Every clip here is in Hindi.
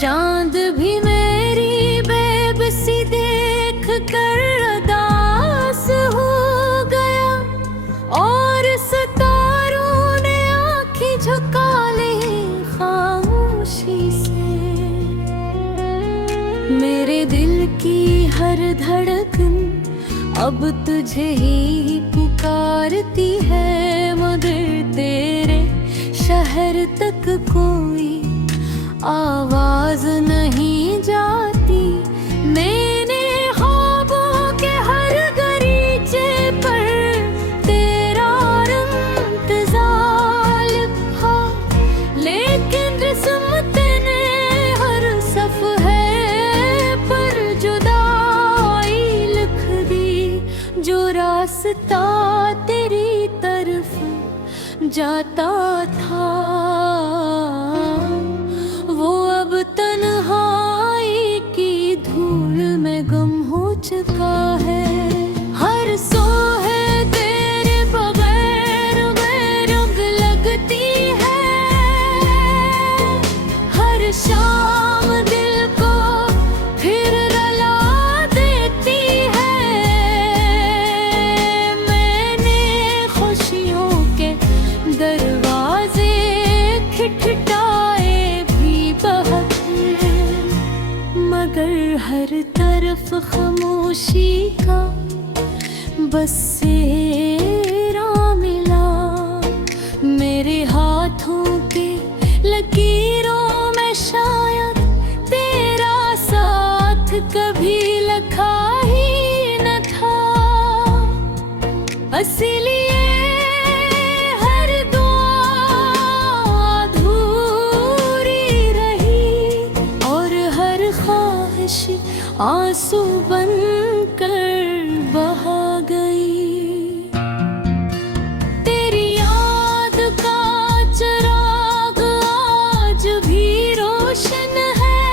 चांद भी मेरी बेबसी देख कर उदास हो गया और सितारों ने आंखें झुका ली खामोशी से। मेरे दिल की हर धड़कन अब तुझे ही पुकारती है, मगर तेरे शहर तक कोई आवाज नहीं जाती। मैंने ख्वाबों के हर गरीचे पर तेरा इंतजार लिखा, लेकिन किस्मत ने हर सफ़े पर जुदाई लिख दी। जो रास्ता तेरी तरफ जाता था वो अब तन्हाई की धूल में गुम हो चुका है। हर सोहे तेरे बगैर बेरंग लगती है, हर शाम दिल को फिर रुला देती है। मैंने खुशियों के दरवाजे खटखटाए मगर हर तरफ खामोशी का बसेरा मिला। मेरे हाथों के लकीरों में शायद तेरा साथ कभी लिखा ही न था। इसीलिए आंसू बनकर बहा गई। तेरी याद का चिराग आज भी रोशन है,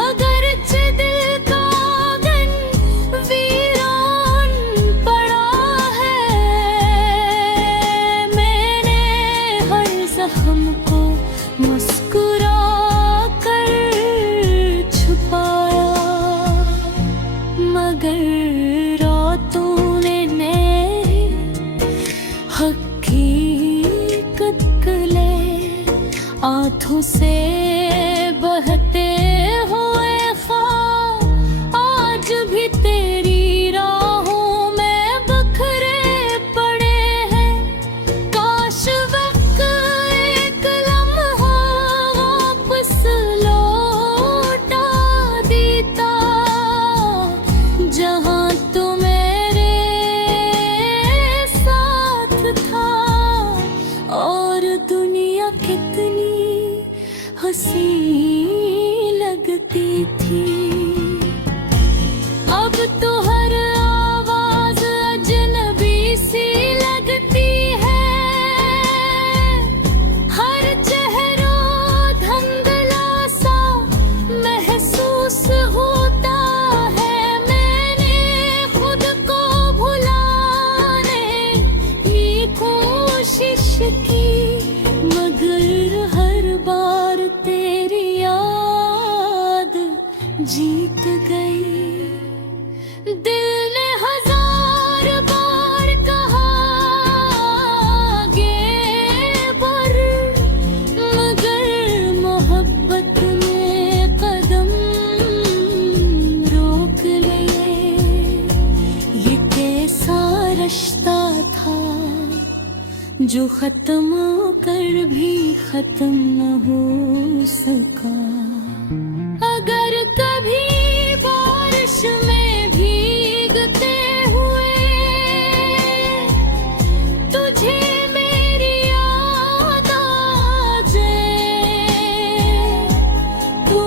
अगरचे दिल का आंगन वीरान पड़ा है। मैंने हर जख्म को मुस्कुरा मगर रातों ने हकीकत गले आंखों से बहते हुए ख्वाब आज भी तेरी राहों में बिखरे पड़े हैं। काश वक्त एक लम्हा वापस लौटा देता, जहाँ तू मेरे साथ था और दुनिया कितनी हंसी लगती थी। अब तो हर आवाज अजनबी सी लगती है, हर चेहरा धुंधला सा महसूस होता है। की मगर हर बार तेरी याद जीत गई। दिल ने हजार बार कहा आगे बढ़, मगर मोहब्बत ने कदम रोक लिए। ये कैसा रिश्ता था जो खत्म कर भी खत्म न हो सका। अगर कभी बारिश में भीगते हुए तुझे मेरी याद आ जाए, तो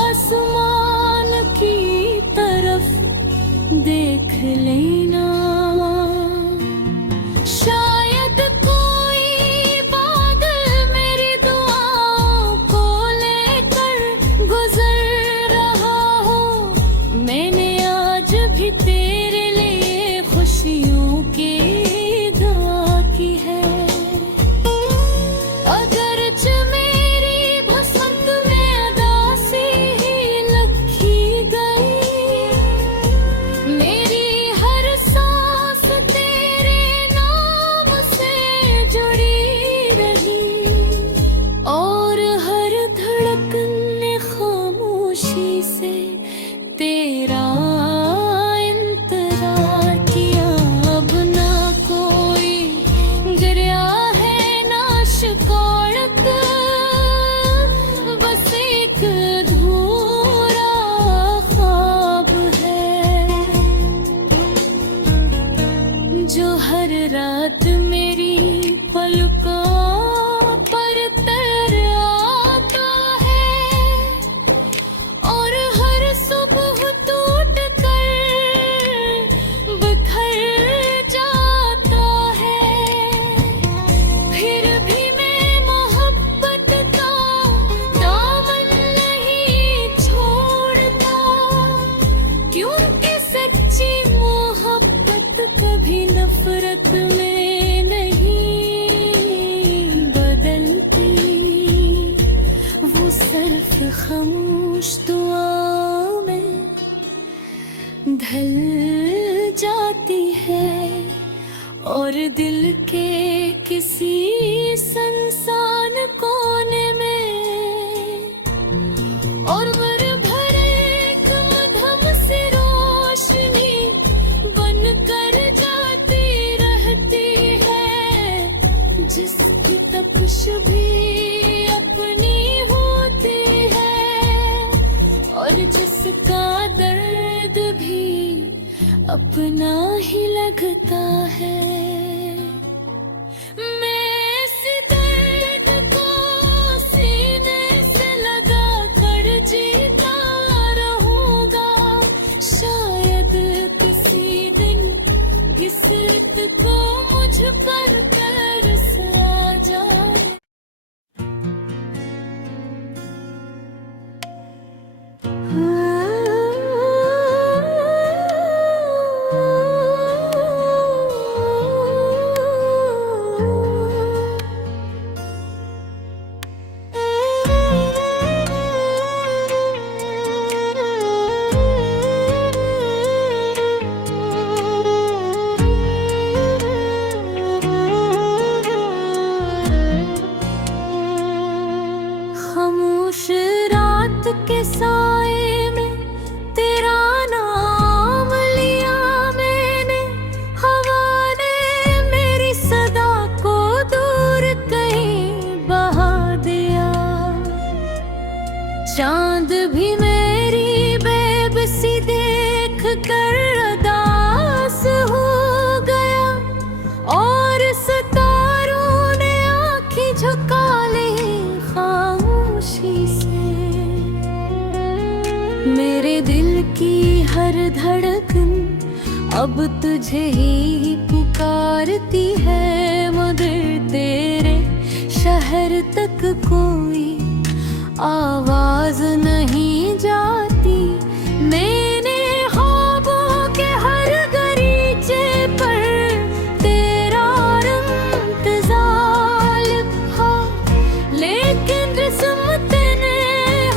आसमान की तरफ देख लेना। शायद कोई बादल मेरी दुआओं को लेकर खुश भी अपनी होती है और जिसका दर्द भी अपना ही लगता है। मैं इस दर्द को सीने से लगा कर जीता रहूंगा, शायद किसी दिन किस्मत को मुझ पर तरस आ जाए। खामोश रात के साए में तेरा नाम लिया मैंने, हवा ने मेरी सदा को दूर कहीं बहा दिया। चांद भी मेरी बेबसी देख कर उदास हो गया और सितारों ने आंखें झुका ली खामोशी से। मेरे दिल की हर धड़कन अब तुझे ही पुकारती है, मगर तेरे शहर तक कोई आवाज नहीं जाती। मैंने ख्वाबों के हर गरीचे पर तेरा इंतजार लिखा, लेकिन किस्मत ने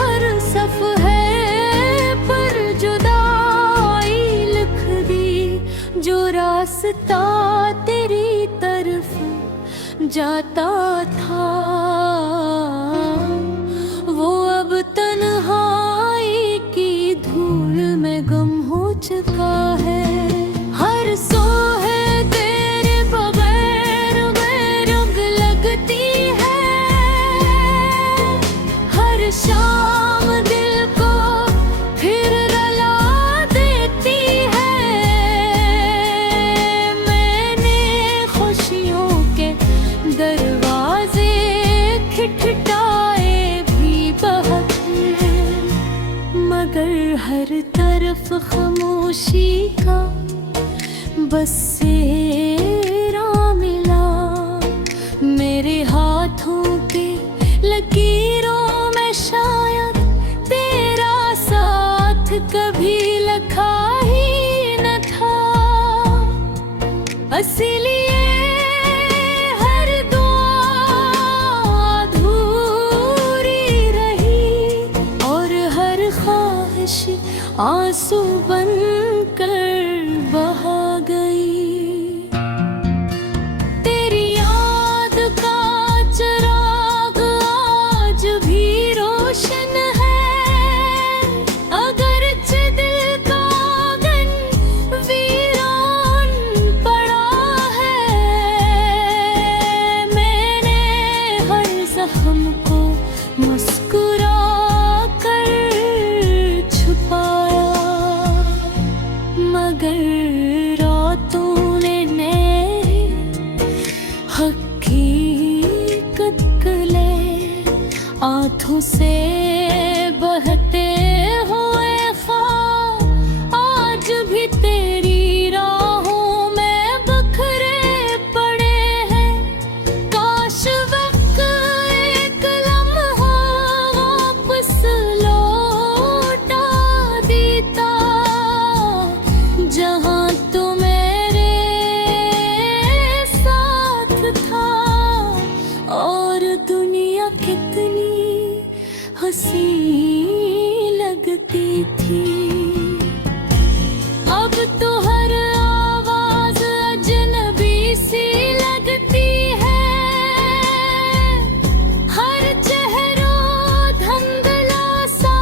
हर सफ़े पर जुदाई लिख दी। जो रास्ता तेरी तरफ जाता था वो अब तन्हाई की धूल में गुम हो चुका है। हर सोहे तेरे बगैर बेरंग लगती है, हर शाम दिल को फिर रुला देती है। मैंने खुशियों के दरवाजे खटखटाए भी बहुत हैं, मगर हर तरफ खामोशी का बसेरा मिला। मेरे हाथों के लकीरों में शायद तेरा साथ कभी लिखा ही न था, इसीलिए हर दुआ अधूरी रही और हर ख्वाहिश आंसू बनकर बहा गई। तेरी याद का चिराग आज भी रोशन है, अगरचे दिल का आंगन वीरान पड़ा है। मैंने हर जख्म को मुस्कुरा कर छुपाया, मगर रातों ने हकीकत ले आंखों से बहते हुए ख्वाब आज भी तेरी राहों में बखरे पड़े हैं। काश वक्त एक लम्हा वापस लौटा देता, जहां तू मेरे साथ था और दुनिया कितनी हंसी लगती थी। अब तो हर आवाज अजनबी सी लगती है, हर चेहरा धुंधला सा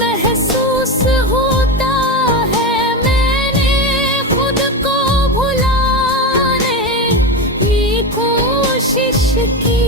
महसूस होता है। मैंने खुद को भुलाने की कोशिश की,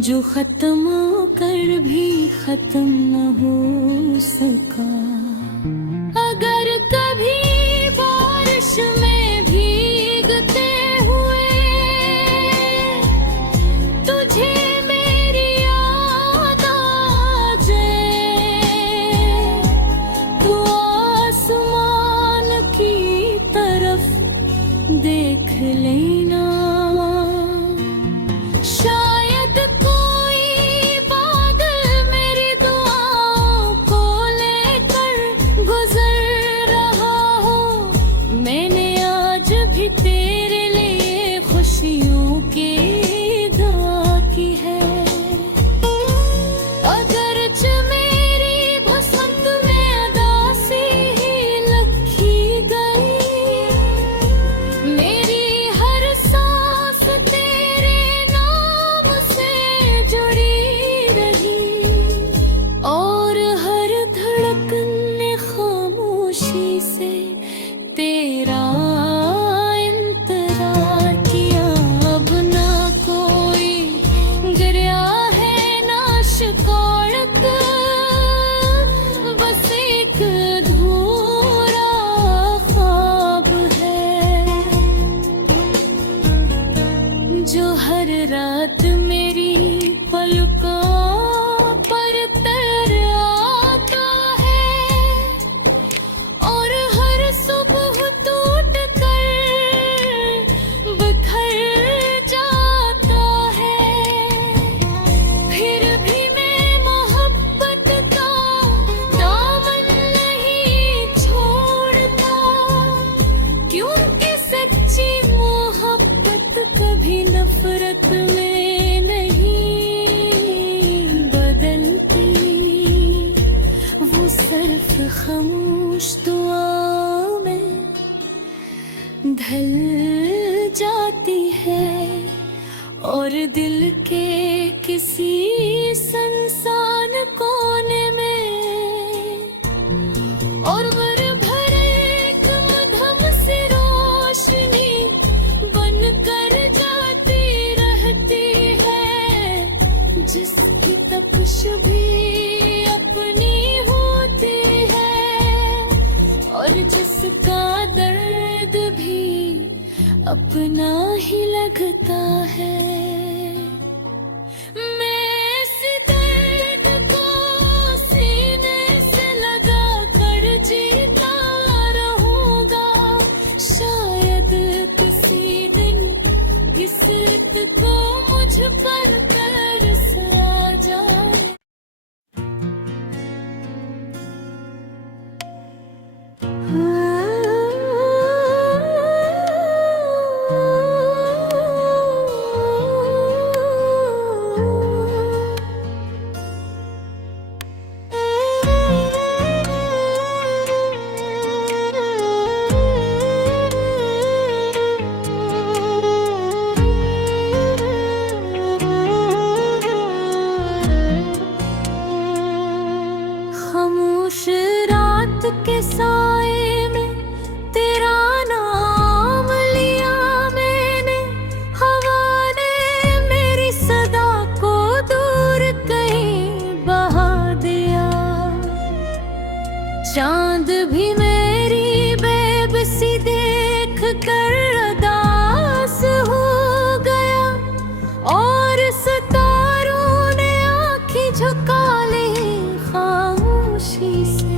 जो खत्म कर भी खत्म न हो सका। अगर कभी बारिश में भीगते हुए तुझे मेरी याद आ जाए, तो आसमान की तरफ देख लेना। शायद कोई बादल मेरी दुआओं को लेकर गुजर रहा हो। मैंने आज भी तेरे लिए खुशियों की दुआ की है। अगरच मेरी बसंत में उदासी ही लखी गई, मेरी हर सांस तेरे नाम से जुड़ी रही, और हर धड़कन ने खामोशी से तेरा इंतजार किया। अब ना कोई गिरा है ना शिकौत, बस एक अधूरा ख्वाब है जो हर रात मेरी पलकों पर तर आता है, और हर सुबह टूट कर बिखर जाता है। फिर भी मैं मोहब्बत का दामन नहीं छोड़ता, क्योंकि सच्ची मोहब्बत कभी नफरत में नहीं बदलती। वो सिर्फ खामोश दुआ में ढल जाती है, और दिल के किसी सुनसान कोने में और भर एक मधम सी रोशनी बन कर जाती रहती है, जिसकी तपश भी अपनी होती है, और जिसका दर्द भी अपना ही लगता है। मैं इस दर्द को सीने से लगा कर जीता रहूंगा। शायद किसी दिन किस्मत को मुझ पर तरस आ जाए। खामोश रात के साए में तेरा नाम लिया मैंने, हवा ने मेरी सदा को दूर कहीं बहा दिया। चांद भी मेरी बेबसी देख कर उदास हो गया, और सितारों ने आंखें झुका ली खामोशी से।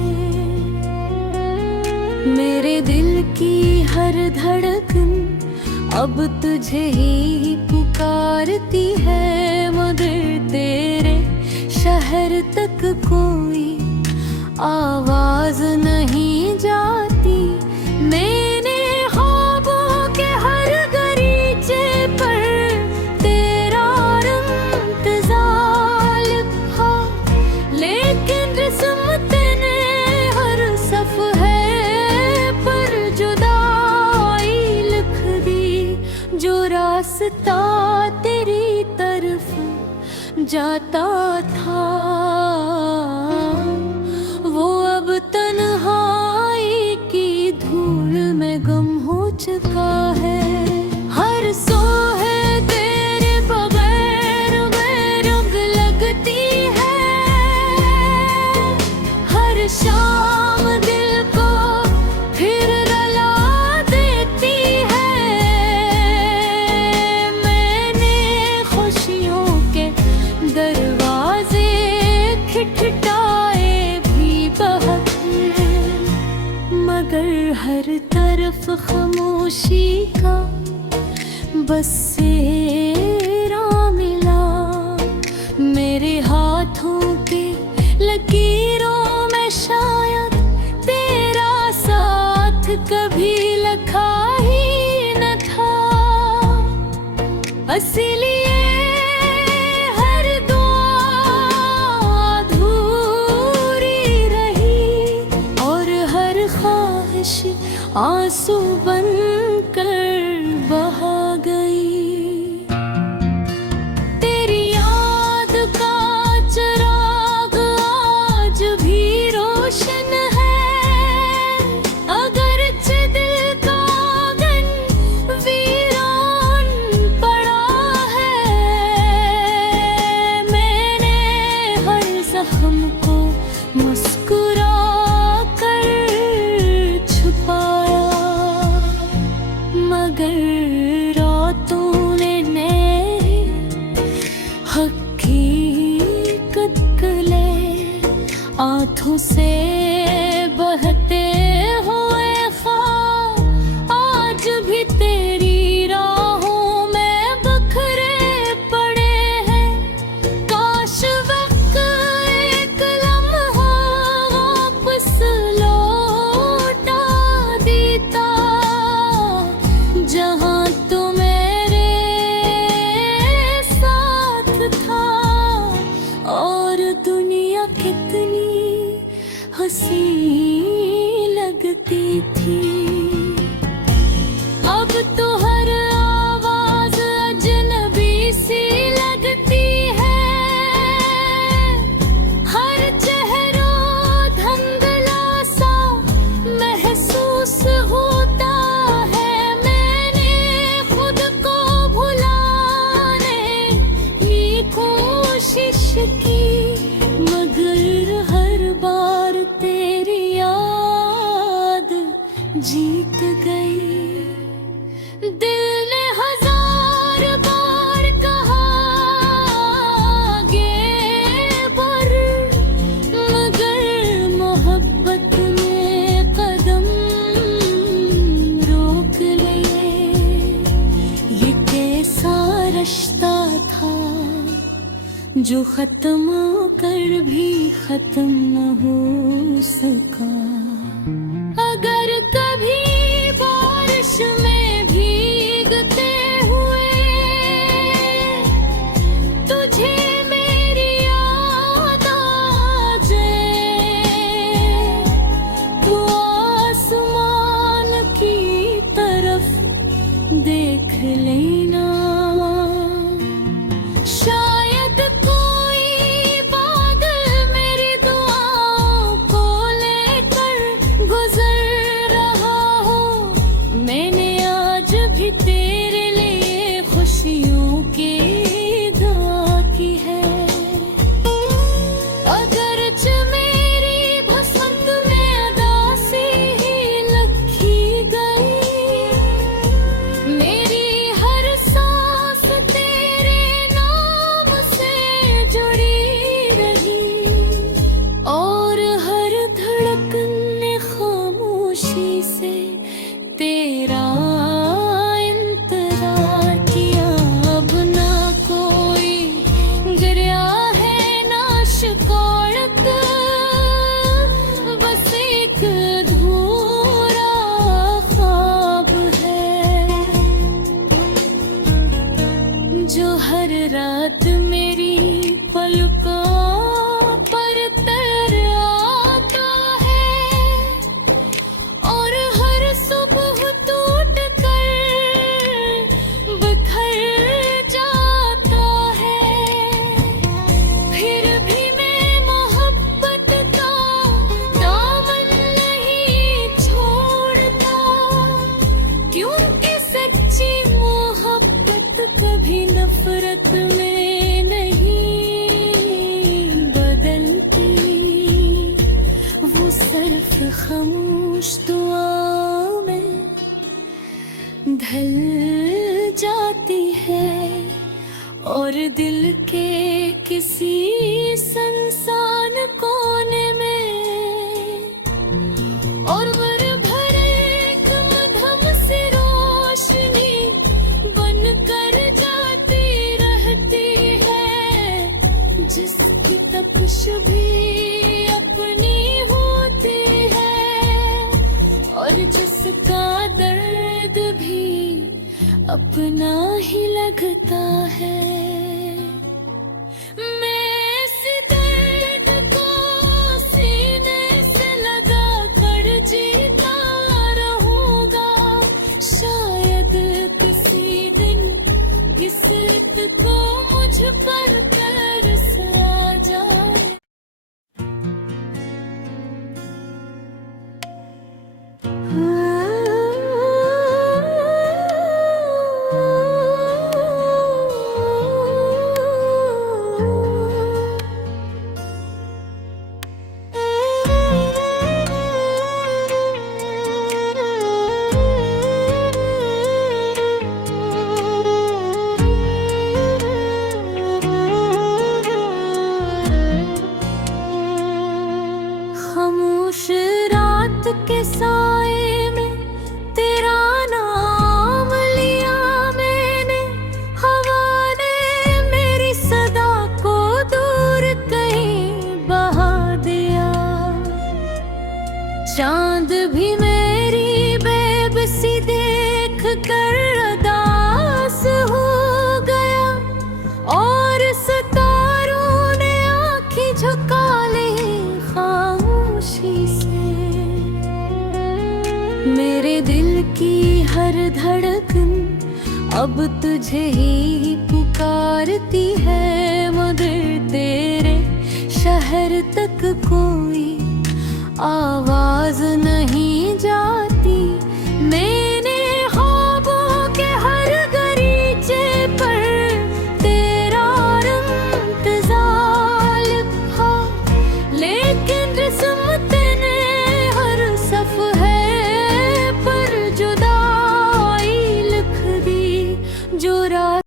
मेरे दिल की हर धड़कन अब तुझे ही पुकारती है, मगर तेरे शहर तक कोई आवाज नहीं जाती। मैंने ख्वाबों के हर गरीचे पर तेरा इंतजार लिखा, लेकिन किस्मत ने हर सफ़े पर जुदाई लिख दी। जो रास्ता तेरी तरफ जाता था, वो अब तन्हाई की धूल में गम हो चुका है। हर सो है तेरे बगैर मेरा ठिठटाए भी बहुत है, मगर हर तरफ खामोशी का बसेरा मिला। मेरे हाथों के लकीरों में शायद तेरा साथ कभी लिखा ही न था। इसीलिए हर दुआ अधूरी रही और हर ख्वाहिश आंसू बनकर बहा गई। तेरी याद का चिराग आज भी रोशन है, अगरचे दिल का आंगन वीरान पड़ा है। मैंने हर जख्म को मुस्कुरा कर छुपाया, मगर रातों ने हकीकत ले आंखों से बहते हुए ख्वाब आज भी तेरी राहों में बिखरे पड़े हैं। काश वक्त एक लम्हा वापस लौटा देता, जहां तू मेरे साथ था और दुनिया कितनी हंसी लगती थी। अब तो हर आवाज अजनबी सी लगती है, हर चेहरा धुंधला सा महसूस होता है। मैंने खुद को भुलाने की कोशिश की, मगर हर बार तेरी याद जीत गई। दिल ने हजार बार कहा आगे बढ़, मगर मोहब्बत ने कदम रोक लिए। ये कैसा रिश्ता था जो खत्म कर भी खत्म न हो सका। अगर कभी बारिश में भीगते हुए तुझे मेरी याद आ जाए, तो आसमान की तरफ देख लेना। शायद कोई बादल मेरी दुआओं को लेकर गुजर रहा हो। मैंने आज भी तेरे लिए खुशियों की दुआ की है। अगरचे मेरी बसंत में उदासी ही लिखी गई, मेरी हर सांस तेरे नाम से जुड़ी रही और हर धड़कन ने खामोशी से तेरा इंतजार किया। अब ना कोई गिरा है ना शिकायत, बस एक अधूरा ख्वाब है जो हर रात मेरी पलकों पर तर आता है और हर सुबह टूट कर बिखर जाता है। फिर भी मैं मोहब्बत का दामन नहीं छोड़ता, क्योंकि सच्ची मोहब्बत कभी नफरत में नहीं बदलती। वो सिर्फ खामोश दुआ में ढल जाती है और दिल के किसी संसार तपश भी अपनी होती है और जिसका दर्द भी अपना ही लगता है। मैं इस दर्द को सीने से लगा कर जीता रहूंगा, शायद किसी दिन किस्मत को मुझ पर तरस आ जाए। खामोश रात के साए में तेरा नाम लिया मैंने, हवा ने मेरी सदा को दूर कहीं बहा दिया। चांद भी मेरी बेबसी देख कर उदास हो गया और सितारों ने आंखें झुका ली खामोशी से। मेरे दिल की हर धड़कन अब तुझे ही पुकारती है, मगर तेरे शहर तक कोई आवाज नहीं